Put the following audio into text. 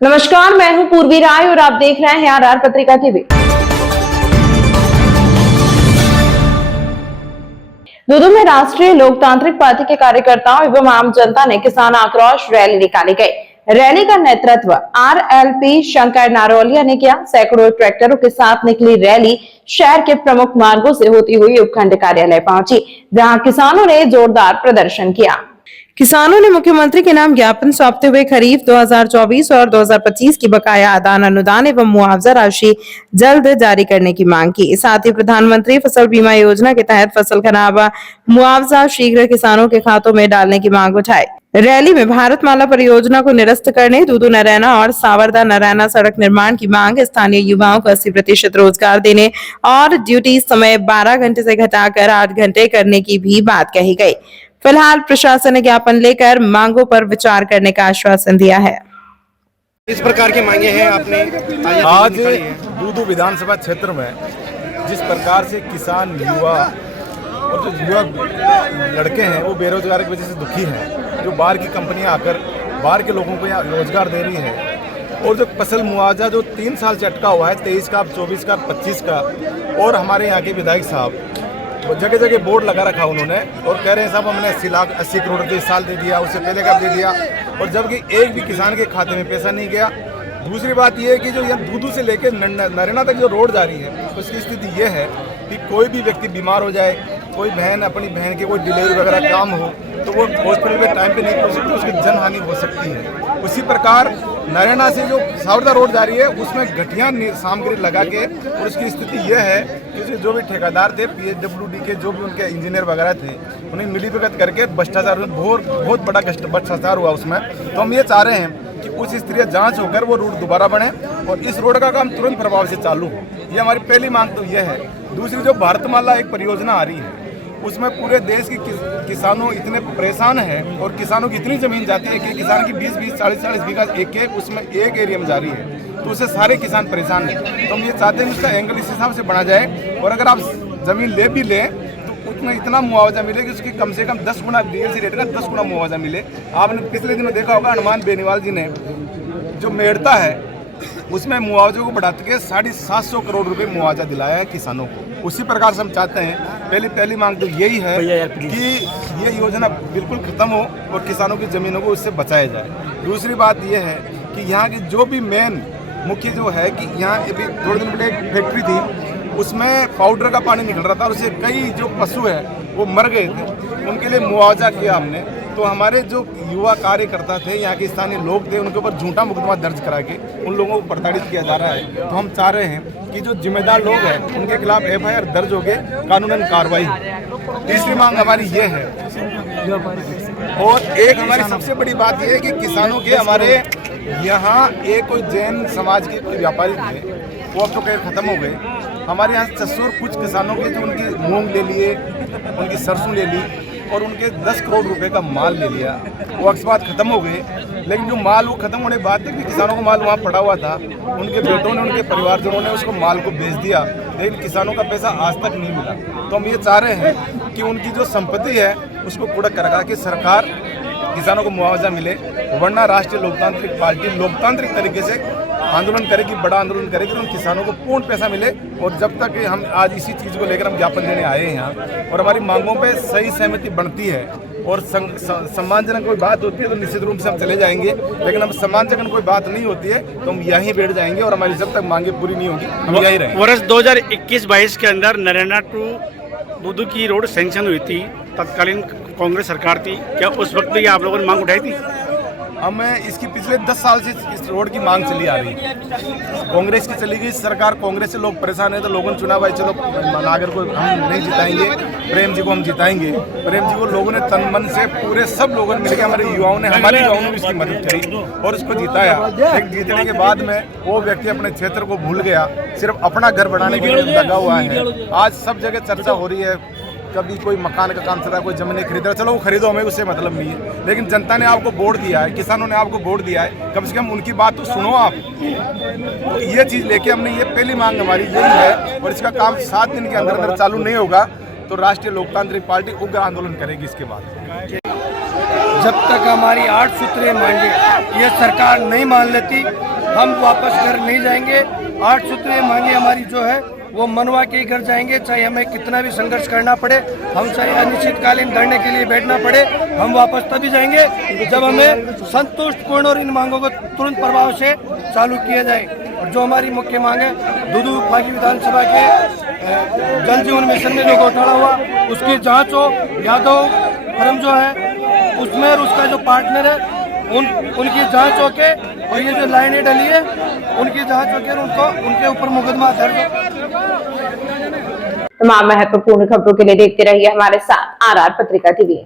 नमस्कार, मैं हूं पूर्वी राय और आप देख रहे हैं आर पत्रिका टीवी। दूदू में राष्ट्रीय लोकतांत्रिक पार्टी के कार्यकर्ताओं एवं आम जनता ने किसान आक्रोश रैली निकाली गई। रैली का नेतृत्व आरएलपी शंकर नारोलिया ने किया। सैकड़ों ट्रैक्टरों के साथ निकली रैली शहर के प्रमुख मार्गों से होती हुई उपखंड कार्यालय पहुंची, जहां किसानों ने जोरदार प्रदर्शन किया। किसानों ने मुख्यमंत्री के नाम ज्ञापन सौंपते हुए खरीफ 2024 और 2025 की बकाया आदान अनुदान एवं मुआवजा राशि जल्द जारी करने की मांग की। साथ ही प्रधानमंत्री फसल बीमा योजना के तहत फसल खराब मुआवजा शीघ्र किसानों के खातों में डालने की मांग उठाई। रैली में भारतमाला परियोजना को निरस्त करने, दूदू नरैना और सावरदा नरैना सड़क निर्माण की मांग, स्थानीय युवाओं को 80% रोजगार देने और ड्यूटी समय 12 घंटे से घटाकर 8 घंटे करने की भी बात कही गई। फिलहाल प्रशासन ने ज्ञापन लेकर मांगों पर विचार करने का आश्वासन दिया है। इस प्रकार की मांगे हैं आपने आज दूदू विधानसभा क्षेत्र में जिस प्रकार से किसान युवा और जो युवा लड़के हैं वो बेरोजगारी की वजह से दुखी हैं, जो बाहर की कंपनियां आकर बाहर के लोगों को यहाँ रोजगार दे रही है, और जो फसल मुआवजा जो 3 साल से अटका हुआ है, 23 का, 24 का, 25 का, और हमारे यहाँ के विधायक साहब जगह जगह बोर्ड लगा रखा उन्होंने और कह रहे हैं साहब हमने 80 करोड़ रुपये इस साल दे दिया, उससे पहले का दे दिया, और जबकि एक भी किसान के खाते में पैसा नहीं गया। दूसरी बात यह है कि जो यहाँ दूदू से लेकर नरैना तक जो रोड जा रही है उसकी स्थिति ये है कि कोई भी व्यक्ति बीमार हो जाए, कोई बहन अपनी बहन के कोई डिलीवरी वगैरह काम हो तो वो हॉस्पिटल में टाइम पे नहीं पहुँच सकती, उसकी जन हानि हो सकती है। उसी प्रकार नरैना से जो सावरदा रोड जा रही है उसमें घटिया सामग्री लगा के, और उसकी स्थिति यह है कि जो भी ठेकेदार थे, PWD के जो भी उनके इंजीनियर वगैरह थे, उन्हें मिलीभगत करके भ्रष्टाचार में बहुत बड़ा भ्रष्टाचार हुआ उसमें। तो हम ये चाह रहे हैं कि उस स्तरीय जांच होकर वो रोड दोबारा बने और इस रोड का काम तुरंत प्रभाव से चालू हो। ये हमारी पहली मांग तो यह है। दूसरी, जो भारतमाला एक परियोजना आ रही है उसमें पूरे देश के किसानों इतने परेशान हैं और किसानों की इतनी ज़मीन जाती है कि किसान की 20-20, 40-40 बीघा एक उसमें एक एरिया में जा रही है, तो उससे सारे किसान परेशान हैं। तो हम ये चाहते हैं कि उसका एंगल इस हिसाब से बना जाए, और अगर आप ज़मीन ले भी लें तो उसमें इतना मुआवजा मिले कि उसकी कम से कम 10 गुना DLC रेट का 10 गुना मुआवजा मिले। आपने पिछले दिनों देखा होगा हनुमान बेनीवाल जी ने जो मेड़ता है उसमें मुआवजे को बढ़ाते के 750 करोड़ रुपए मुआवजा दिलाया है किसानों को। उसी प्रकार से हम चाहते हैं, पहली मांग तो यही है कि ये योजना बिल्कुल खत्म हो और किसानों की ज़मीनों को उससे बचाया जाए। दूसरी बात यह है कि यहाँ की जो भी मेन मुख्य जो है कि यहाँ अभी थोड़े दिन पहले एक फैक्ट्री थी, उसमें पाउडर का पानी निकल रहा था और उससे कई जो पशु है वो मर गए थे, उनके लिए मुआवजा किया हमने। तो हमारे जो युवा कार्यकर्ता थे, यहाँ के स्थानीय लोग थे, उनके ऊपर झूठा मुकदमा दर्ज करा के उन लोगों को प्रताड़ित किया जा रहा है। तो हम चाह रहे हैं कि जो जिम्मेदार लोग हैं उनके खिलाफ FIR दर्ज हो गए, कानूनन कार्रवाई। तीसरी मांग हमारी ये है, और एक हमारी सबसे बड़ी बात यह है कि किसानों के हमारे यहाँ एक कोई जैन समाज के कोई व्यापारी थे, वो अब तो खैर खत्म हो गए। हमारे यहाँ चस्सोर कुछ किसानों के जो उनकी मूंग ले लिए, उनकी सरसों ले ली और उनके 10 करोड़ रुपए का माल ले लिया, वो अक्सर खत्म हो गए। लेकिन जो माल वो खत्म होने के बाद तक भी किसानों को माल वहाँ पड़ा हुआ था, उनके बेटों ने, उनके परिवारजनों ने उसको माल को बेच दिया, लेकिन किसानों का पैसा आज तक नहीं मिला। तो हम ये चाह रहे हैं कि उनकी जो संपत्ति है उसको कुड़क कर कि सरकार किसानों को मुआवजा मिले, वरना राष्ट्रीय लोकतांत्रिक पार्टी लोकतांत्रिक तरीके से आंदोलन करेगी, बड़ा आंदोलन करेगी, उन किसानों को पूर्ण पैसा मिले। और जब तक हम आज इसी चीज़ को लेकर हम ज्ञापन देने आए हैं यहाँ, और हमारी मांगों पे सही सहमति बनती है और सम्मानजनक कोई बात होती है तो निश्चित रूप से हम चले जाएंगे, लेकिन हम सम्मानजनक कोई बात नहीं होती है तो हम यहीं बैठ जाएंगे और हमारी जब तक मांगे पूरी नहीं होगी हम यहीं रहेंगे। वर्ष 2021-22 के अंदर नरैना टू दूदू की रोड सैंक्शन हुई थी, तत्कालीन कांग्रेस सरकार थी, क्या उस वक्त भी आप लोगों ने मांग उठाई थी? हमें इसकी पिछले 10 साल से इस रोड की मांग चली आ रही है। कांग्रेस की चली गई सरकार, कांग्रेस से लोग परेशान है तो लोगों ने चुना भाई चलो नागर को हम नहीं जिताएंगे, प्रेम जी को हम जिताएंगे। प्रेम जी को लोगों ने तन मन से पूरे सब लोगों ने मिलकर, हमारे युवाओं ने भी इसकी मदद करी और उसको जिताया। लेकिन जीतने के बाद में वो व्यक्ति अपने क्षेत्र को भूल गया, सिर्फ अपना घर बनाने के लिए लगा हुआ है। आज सब जगह चर्चा हो रही है, कभी कोई मकान का काम चल रहा है, कोई जमीनें खरीद रहा है, चलो वो खरीदो, हमें उससे मतलब नहीं है। लेकिन जनता ने आपको वोट दिया है, किसानों ने आपको वोट दिया है, कम से कम उनकी बात तो सुनो आप। तो ये चीज़ लेके हमने, ये पहली मांग हमारी यही है, और इसका काम 7 दिन के अंदर अंदर चालू नहीं होगा तो राष्ट्रीय लोकतांत्रिक पार्टी उग्र आंदोलन करेगी इसके बाद। जब तक हमारी 8 सूत्रीय मांगे ये सरकार नहीं मान लेती हम वापस घर नहीं जाएंगे। 8 सूत्रीय मांगे हमारी जो है वो मनवा के ही घर जाएंगे, चाहे हमें कितना भी संघर्ष करना पड़े, हम चाहे अनिश्चितकालीन धरने के लिए बैठना पड़े, हम वापस तभी जाएंगे जब हमें संतुष्टपूर्ण और इन मांगों को तुरंत प्रभाव से चालू किया जाए। और जो हमारी मुख्य मांग है, दूदू फागी विधानसभा के जल जीवन मिशन में जो घोटाला हुआ उसकी जांच हो, यादव फर्म जो है उसमें और उसका जो पार्टनर है उनकी जांच होके, और ये जो लाइनें डली है उनकी जांच होके और उनके ऊपर मुकदमा दर्ज हो। तमाम महत्वपूर्ण खबरों के लिए देखते रहिए हमारे साथ RR पत्रिका TV।